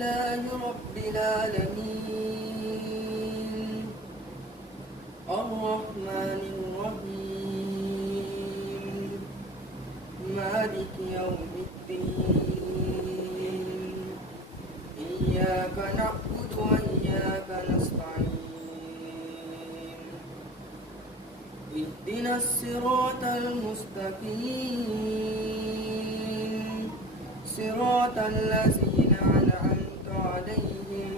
لله رب العالمين الرحمن الرحيم مالك يوم الدين إياك نعبد وإياك نستعين اهدنا الصراط المستقيم صراط الذين أنعمت عليهم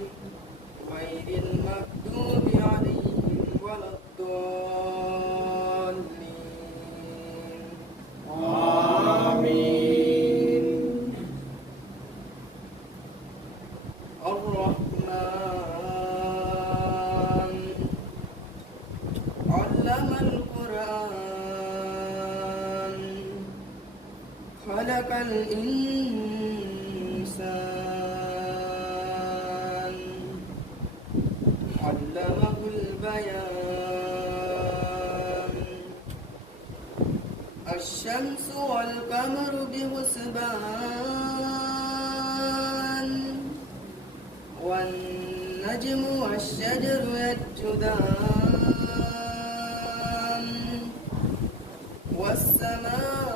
غير المغضوب عليهم ولا الضالين آمين. الرحمن علم القرآن خلق الإنسان علمه البيان الشمس والقمر بحسبان والنجم والشجر يسجدان والسماء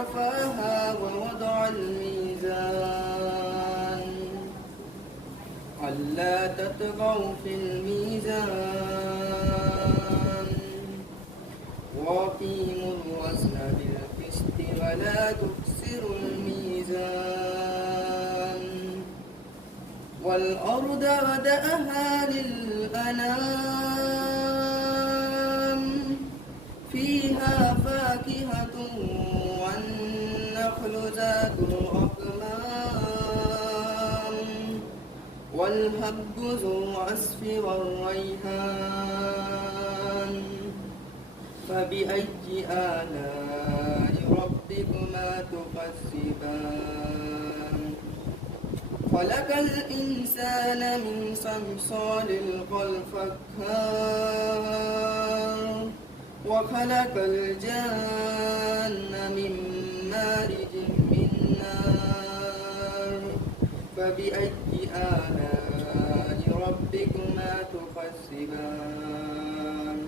رفعها ووضع الميزان ألا تطغوا في الميزان وأقيموا الوزن بالقسط ولا تخسروا الميزان والأرض وضعها للأنام فيها فاكهة والنخل ذات الأكمام والحب ذو العصف والريحان فبأي آلاء ربكما تكذبان خلق الإنسان من صلصال كالفخار وخلق الجان من مارج من نار فبأي آلاء ربكما تكذبان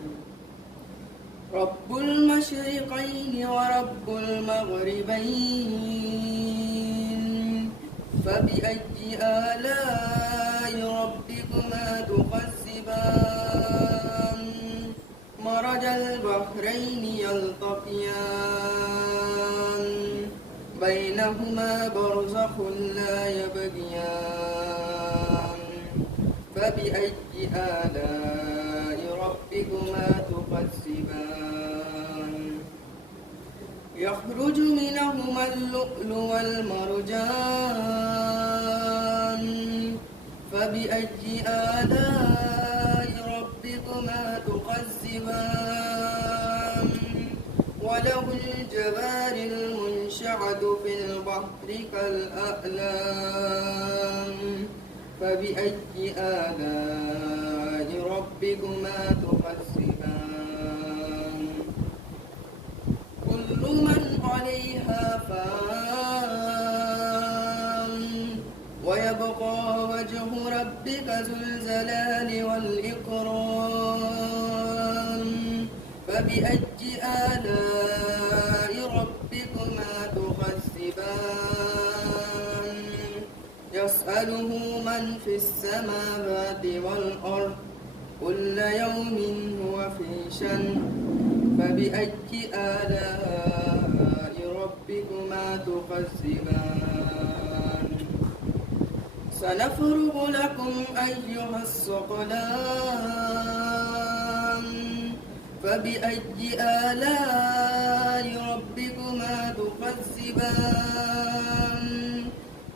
رب المشرقين ورب المغربين فبأي آلاء ربكما تكذبان مرج البحرين يلتقيان بينهما برزخ لا يبغيان فبأي آلاء ربكما تكذبان يخرج منهما اللؤلؤ والمرجان فبأي آلاء ربكما تكذبان وله الجوار المنشآت في البحر كالأعلام فبأي آلاء ربكما تكذبان كل من عليها فان ويبقى وجه ربك ذو الجلال والإكرام فبأي آلاء ربكما تكذبان يسأله من في السماوات والأرض كل يوم هو في شأن فبأي آلاء ربكما تكذبان سنفرغ لكم أيها الثقلان فبأي آلاء ربكما تكذبان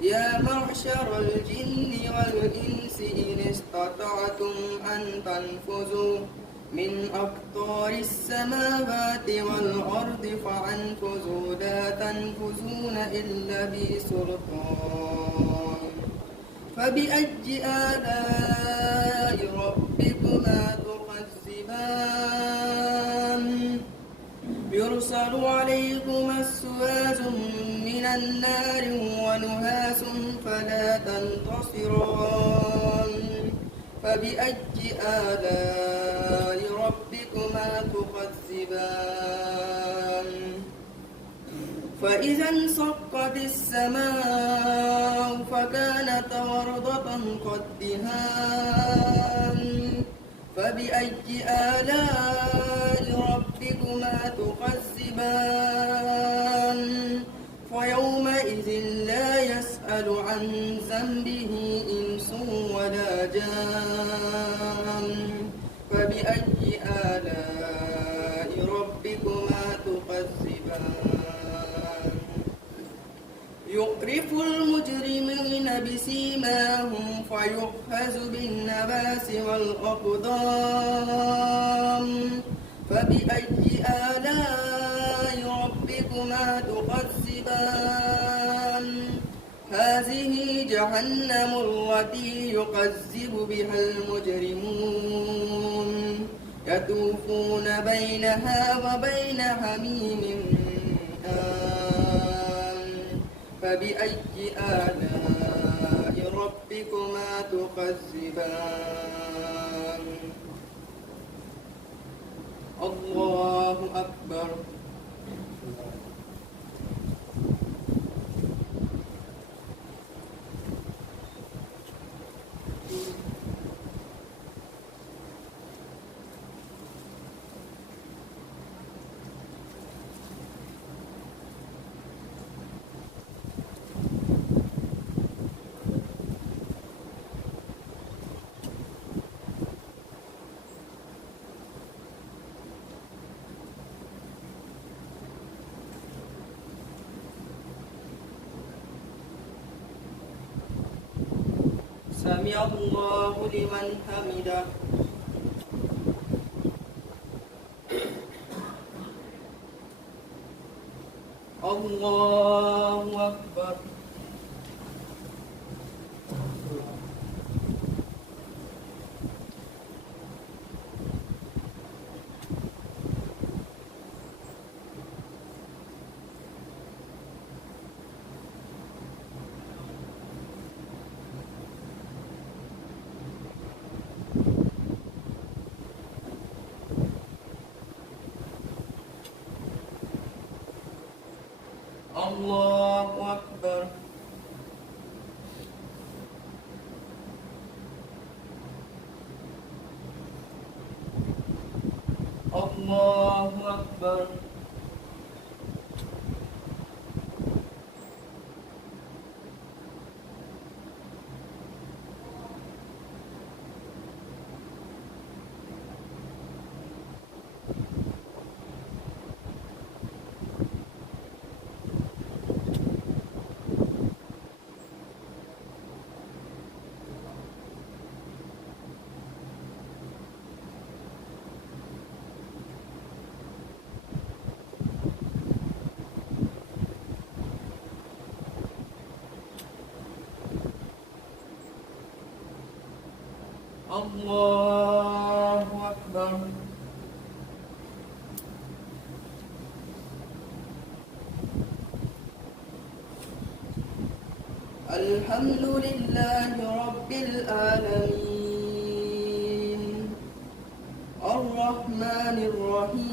يا معشر الجن والإنس إن استطعتم أن تنفذوا من أقطار السماوات والأرض فانفذوا لا تنفذون إلا بسلطان فبأي آلاء ربكما تكذبان يرسل عليكما السواج من النار ونهاس فلا تنتصران فبأي آلاء ربكما تكذبان فإذا انشقت السماء فكانت وردة كالدهان فبأي آلاء ربكما تكذبان فيومئذ لا يسأل عن ذنبه إنس ولا جان فبأي آلاء ربكما تكذبان يعرف المجرمين بسيماهم فيؤخذ بالنباس والأقدام فبأي آلاء ربكما تكذبان هذه جهنم التي يكذب بها المجرمون يطوفون بينها وبين حميم آن فبأي آلاء ربكما تكذبان الله أكبر سمع الله لمن حمده الله أكبر الله أكبر الله أكبر الله أكبر الحمد لله رب العالمين الرحمن الرحيم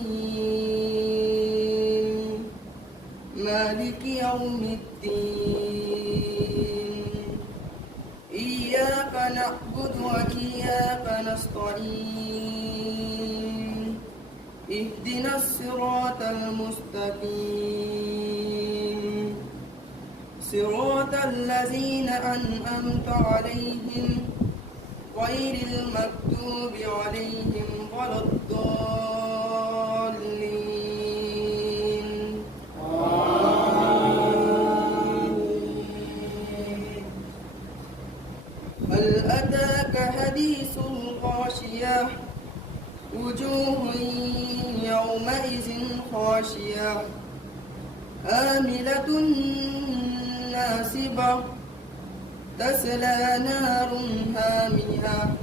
مالك يوم الدين إياك نعبد وإياك نستعين اهدنا الصراط المستقيم صراط الذين أنعمت عليهم غير المكتوب عليهم ولا الضالين هل أتاك حديث الغاشية وجوه يومئذ خاشية آملة ناصبة تسلى نار هامية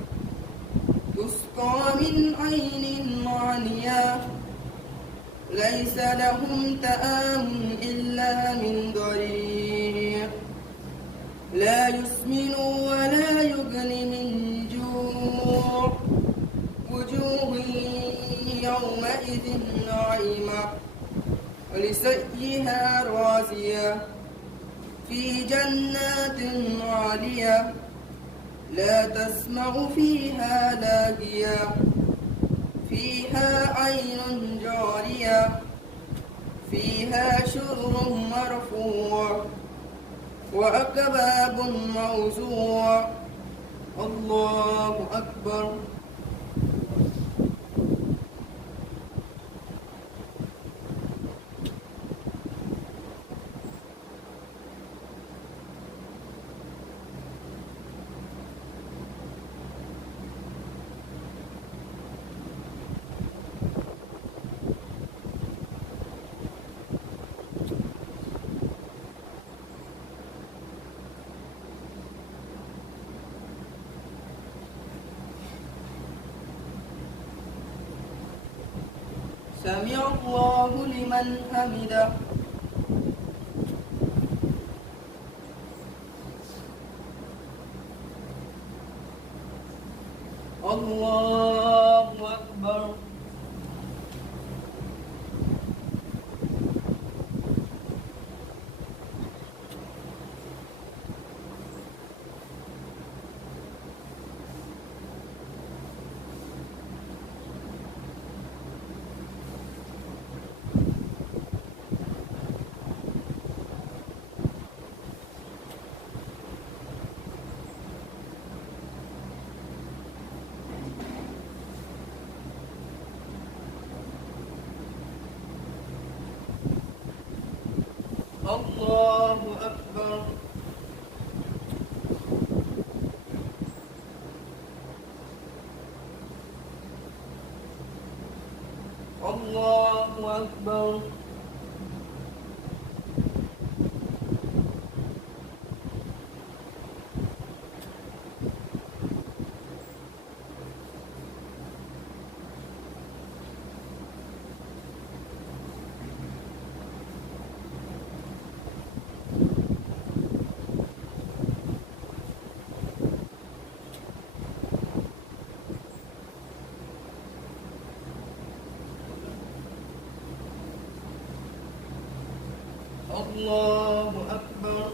تسقى من عين آنية ليس لهم طعام إلا من ضريع لا يسمن ولا يغني من جوع وجوه يومئذ ناعمة ولسعيها راضية في جنات عالية لا تسمع فيها لاغية فيها عين جارية فيها شرر مرفوع وأكواب موضوع الله أكبر. سمع الله لمن حمده. الله أكبر. الله أكبر. الله أكبر. الله أكبر.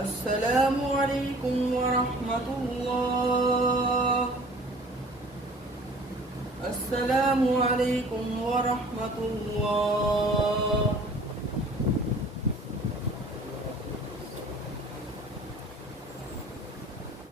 السلام عليكم ورحمة الله. السلام عليكم ورحمة الله.